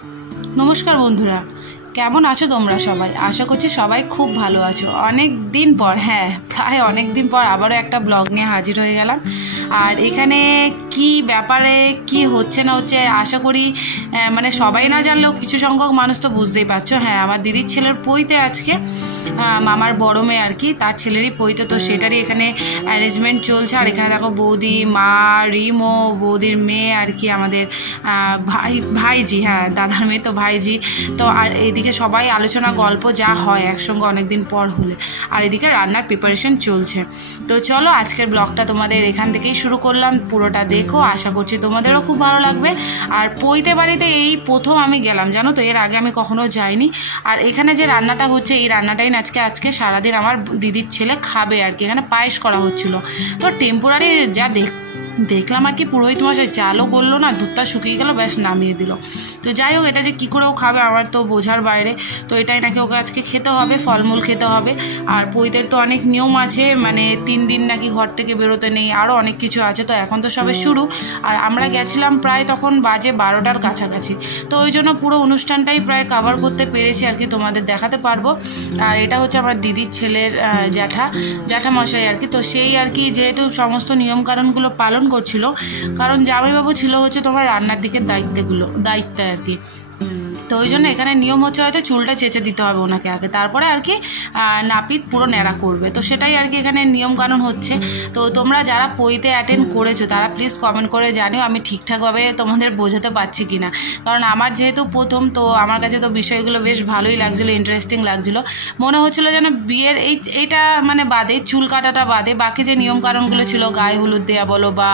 নমস্কার বন্ধুরা, কেমন আছো তোমরা সবাই? আশা করছি সবাই খুব ভালো আছো। অনেক দিন পর, প্রায় অনেক দিন পর আবারও একটা ব্লগ নিয়ে হাজির হয়ে গেলাম। আর এখানে কি ব্যাপারে কি হচ্ছে না হচ্ছে আশা করি মানে সবাই না জানলেও কিছু সংখ্যক মানুষ তো বুঝতেই পারছো। আমার দিদির ছেলের পৈতে আজকে, মামার বড় মেয়ে আর কি, তার ছেলেরই পৈতে, তো সেটারই এখানে অ্যারেঞ্জমেন্ট চলছে। আর এখানে দেখো বৌদি, মা, রিমো, বৌদির মেয়ে আর কি, আমাদের ভাইজি, দাদার মেয়ে তো ভাইজি। তো আর এইদিকে সবাই আলোচনা গল্প যা হয় একসঙ্গে অনেকদিন পর হলে, আর এদিকে রান্নার প্রিপারেশন চলছে। তো চলো আজকের ব্লগটা তোমাদের এখান থেকেই শুরু করলাম, পুরোটা দেখো, আশা করছি তোমাদেরও খুব ভালো লাগবে। আর পৈতে বাড়িতে এই প্রথম আমি গেলাম, জানো তো, এর আগে আমি কখনো যাইনি। আর এখানে যে রান্নাটা হচ্ছে, এই রান্নাটাই আজকে সারাদিন আমার দিদির ছেলে খাবে আর কি। এখানে পায়েস করা হচ্ছিল, তো টেম্পোরারি যা দেখলাম আর কি, পুরোহিত মশাই চালও করলো না, দুধটা শুকিয়ে গেল, ব্যাস নামিয়ে দিল। তো যাই হোক, এটা যে কী করে ও খাবে আমার তো বোঝার বাইরে। তো এটাই নাকি ওকে আজকে খেতে হবে, ফলমূল খেতে হবে। আর পৈতের তো অনেক নিয়ম আছে, মানে 3 দিন নাকি ঘর থেকে বেরোতে নেই, আরও অনেক কিছু আছে। তো এখন তো সবে শুরু, আর আমরা গেছিলাম প্রায় তখন বাজে 12টার কাছাকাছি। তো ওই জন্য পুরো অনুষ্ঠানটাই প্রায় কভার করতে পেরেছি আর কি, তোমাদের দেখাতে পারবো। আর এটা হচ্ছে আমার দিদির ছেলের জ্যাঠামশাই আর কি। তো সেই আর কি, যেহেতু সমস্ত নিয়মকানুনগুলো পালন করছিল, কারণ জামাইবাবু ছিল হচ্ছে তোমার রান্নার দিকের দায়িত্বে আর কি। তো ওই জন্য এখানে নিয়ম হচ্ছে হয়তো চুলটা চেঁচে দিতে হবে ওনাকে আগে, তারপরে আর কি নাপিত পুরো ন্যাড়া করবে। তো সেটাই আর কি এখানে নিয়মকানুন হচ্ছে। তো তোমরা যারা পৈতে অ্যাটেন্ড করেছো তারা প্লিজ কমেন্ট করে জানিও আমি ঠিকঠাকভাবে তোমাদের বোঝাতে পারছি কি না। কারণ আমার যেহেতু প্রথম, তো আমার কাছে তো বিষয়গুলো বেশ ভালোই লাগছিলো, ইন্টারেস্টিং লাগছিলো। মনে হচ্ছিলো যেন বিয়ের এইটা মানে বাদে, চুল কাটাটা বাদে বাকি যে নিয়মকানুনগুলো ছিল, গায়ে হলুদ দেওয়া বলো বা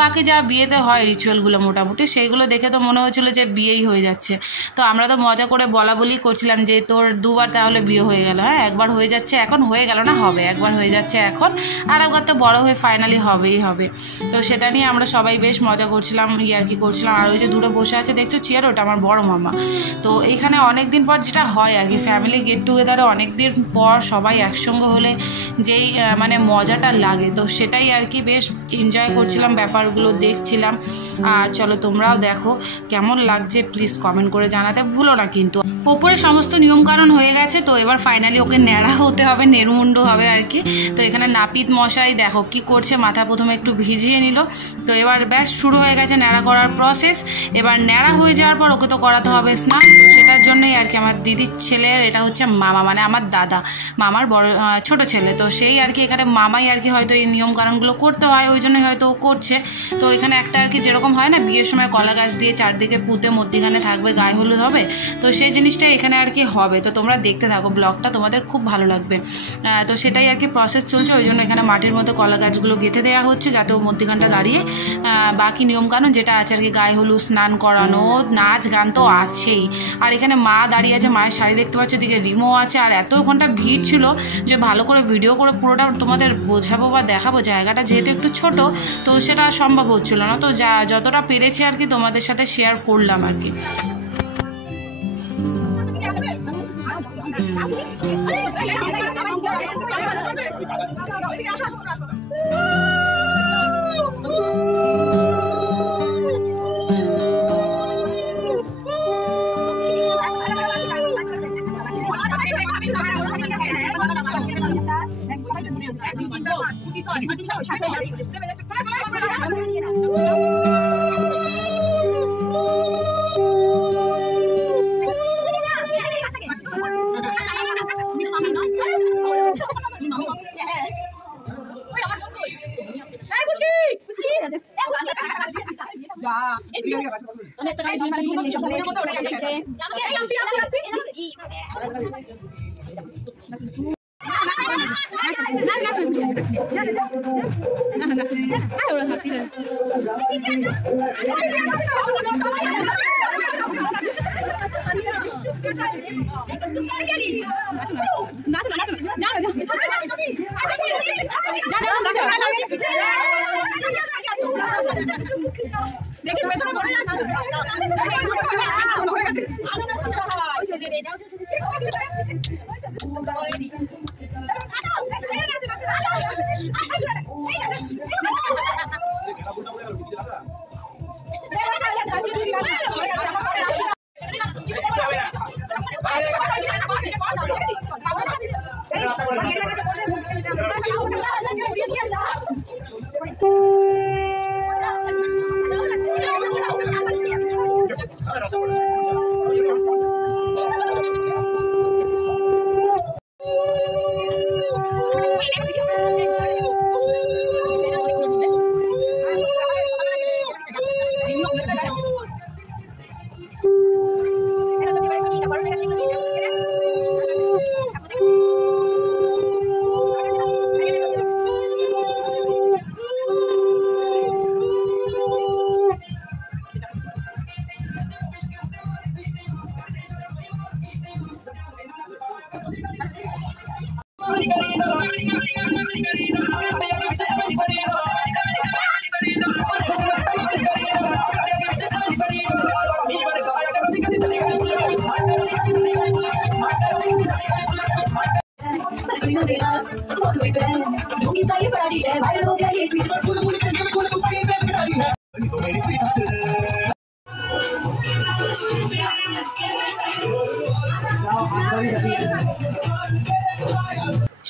বাকি যা বিয়েতে হয় রিচুয়ালগুলো মোটামুটি, সেইগুলো দেখে তো মনে হচ্ছিলো যে বিয়েই হয়ে যাচ্ছে। তো আমরা তো মজা করে বলি করছিলাম যে তোর 2বার তাহলে বিয়ে হয়ে গেল। একবার হয়ে যাচ্ছে এখন, হয়ে গেল না, হবে, একবার হয়ে যাচ্ছে এখন, আর একবার তো বড় হয়ে ফাইনালি হবেই হবে। তো সেটা নিয়ে আমরা সবাই বেশ মজা করছিলাম, ইয়ার্কি করছিলাম। আর ওই যে দূরে বসে আছে দেখছো চেয়ার, ওটা আমার বড় মামা। তো এইখানে অনেক দিন পর যেটা হয় আর কি, ফ্যামিলি গেট টুগেদারে অনেক দিন পর সবাই একসঙ্গে হলে যেই মানে মজাটা লাগে, তো সেটাই আর কি বেশ এনজয় করছিলাম, ব্যাপারগুলো দেখছিলাম। আর চলো তোমরাও দেখো কেমন লাগছে, প্লিজ কমেন্ট করে জানাতে ভুলো না কিন্তু। ওপরে সমস্ত নিয়মকানুন হয়ে গেছে, তো এবার ফাইনালি ওকে ন্যাড়া হতে হবে, নেড়ুমুন্ড হবে আর কি। তো এখানে নাপিত মশাই দেখো কি করছে, মাথা প্রথমে একটু ভিজিয়ে নিল। তো এবার ব্যাস শুরু হয়ে গেছে ন্যাড়া করার প্রসেস। এবার ন্যাড়া হয়ে যাওয়ার পর ওকে তো করাতে হবে স্নান। তো সেটার জন্যই আর কি আমার দিদির ছেলের, এটা হচ্ছে মামা, মানে আমার দাদা, মামার বড় ছোট ছেলে। তো সেই আর কি এখানে মামাই আর কি হয়তো এই নিয়মকানুনগুলো করতে হয়, ওই জন্যই হয়তো ও করছে। তো এখানে একটা আর কি যেরকম হয় না বিয়ের সময় কলা গাছ দিয়ে চারদিকে পুঁতে মধ্যিখানে থাকবে, গায়ে হলুদ হবে, তো সেই জিনিসটা এখানে আর কি হবে। তো তোমরা দেখতে থাকো ব্লগটা, তোমাদের খুব ভালো লাগবে। তো সেটাই আর কি প্রসেস চলছে, ওই জন্য এখানে মাটির মতো কলা গাছগুলো গেঁথে দেওয়া হচ্ছে, যাতে ও মধ্যিখানটা দাঁড়িয়ে বাকি নিয়মকানুন যেটা আছে আর কি, গায়ে হলুদ, স্নান করানো, নাচ গান তো আছেই। আর এখানে মা দাঁড়িয়ে আছে, মায়ের শাড়ি দেখতে পাচ্ছ, এদিকে রিমো আছে। আর এত ঘন্টা ভিড় ছিল যে ভালো করে ভিডিও করে পুরোটা তোমাদের বোঝাবো বা দেখাবো, জায়গাটা যেহেতু একটু ছোট, তো সেটা সম্ভব হচ্ছিল না। তো যতটা পেরেছি আর কি তোমাদের সাথে শেয়ার করলাম আর কি।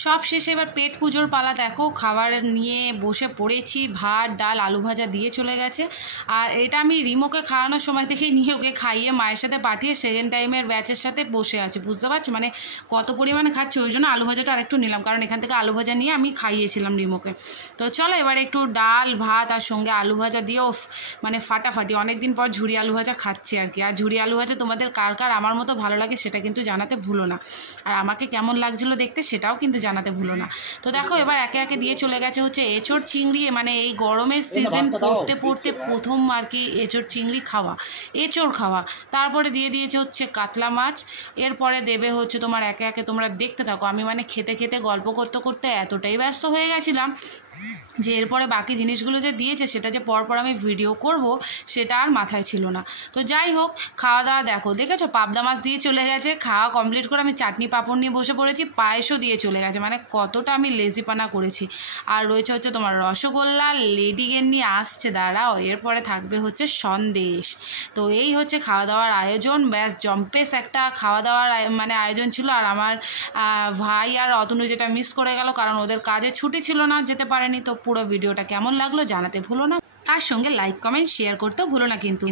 সব শেষে এবার পেট পুজোর পালা। দেখো খাবার নিয়ে বসে পড়েছি, ভাত ডাল আলু ভাজা দিয়ে চলে গেছে। আর এটা আমি রিমোকে খাওয়ানোর সময় থেকেই নিয়ে ওকে খাইয়ে মায়ের সাথে পাঠিয়ে সেকেন্ড টাইমের ব্যাচের সাথে বসে আছে, বুঝতে পারছো মানে কত পরিমাণে খাচ্ছে। ওই জন্য আলু ভাজাটা আরেকটু নিলাম, কারণ এখান থেকে আলু ভাজা নিয়ে আমি খাইয়েছিলাম রিমোকে। তো চলো এবার একটু ডাল ভাত আর সঙ্গে আলু ভাজা দিয়েও মানে ফাটাফাটি অনেক দিন পর ঝুরি আলু ভাজা খাচ্ছি আর কি। আর ঝুরি আলু ভাজা তোমাদের কার কার আমার মতো ভালো লাগে সেটা কিন্তু জানাতে ভুলো না, আর আমাকে কেমন লাগছিলো দেখতে সেটাও কিন্তু জানাতে ভুলো না। তো দেখো এবার একে একে দিয়ে চলে গেছে হচ্ছে এঁচোড় চিংড়ি, মানে এই গরমের সিজন পড়তে পড়তে প্রথম আর কি এঁচোড় চিংড়ি খাওয়া, এঁচোড় খাওয়া। তারপরে দিয়ে দিয়েছে হচ্ছে কাতলা মাছ, এরপরে দেবে হচ্ছে তোমার একে একে, তোমরা দেখতে থাকো। আমি মানে খেতে খেতে গল্প করতে করতে এতটাই ব্যস্ত হয়ে গেছিলাম যে এরপরে বাকি জিনিসগুলো যে দিয়েছে সেটা যে পরপর আমি ভিডিও করব সেটা আর মাথায় ছিল না। তো যাই হোক খাওয়া দাওয়া দেখেছো পাবদা মাছ দিয়ে চলে গেছে। খাওয়া কমপ্লিট করে আমি চাটনি পাঁপড় নিয়ে বসে পড়েছি, পায়েসও দিয়ে চলে গেছে, মানে কতটা আমি লেজিপানা করেছি। আর রয়েছে হচ্ছে তোমার রসগোল্লা, লেডিকেন নিয়ে আসছে দাঁড়াও, এরপরে থাকবে হচ্ছে সন্দেশ। তো এই হচ্ছে খাওয়া দাওয়ার আয়োজন, ব্যাস জম্পেস একটা খাওয়া দাওয়ার মানে আয়োজন ছিল। আর আমার ভাই আর অতনু যেটা মিস করে গেল, কারণ ওদের কাজে ছুটি ছিল না, যেতে পারেনি। তো পুরো ভিডিওটা কেমন লাগলো জানাতে ভুলো না, তার সঙ্গে লাইক কমেন্ট শেয়ার করতেও ভুলো না কিন্তু।